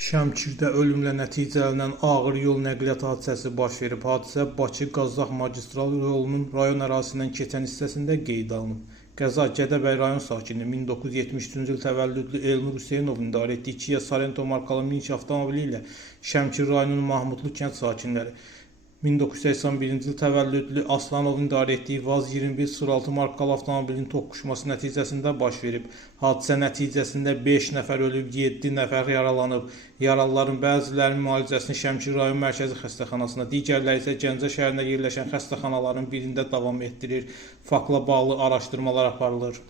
Şəmkirdə ölümlə nəticələnən ağır yol nəqliyyat hadisəsi baş verib. Hadisə Bakı-Qazax magistral yolunun rayon ərazisindən keçən hissəsində qeydə alınıb. Qəza Gədəbəy rayon sakini 1973-cü il təvəllüdlü Elnur Hüseynovun idarə etdiyi Kia Sorento markalı minik avtomobili ilə Şəmkir rayonunun Mahmudlu kənd sakinləri 1981-ci il təvəllüdlü Aslanovun idarə etdiyi VAZ-2106 markalı avtomobilin toqquşması nəticəsində baş verib. Hadisə nəticəsində 5 nəfər ölüb, 7 nəfər yaralanıb. Yaralıların bəzilərinin müalicəsini Şəmkir rayon mərkəzi xəstəxanasında, digərləri isə Gəncə şəhərində yerləşən xəstəxanaların birində davam etdirir. Faktla bağlı araşdırmalar aparılır.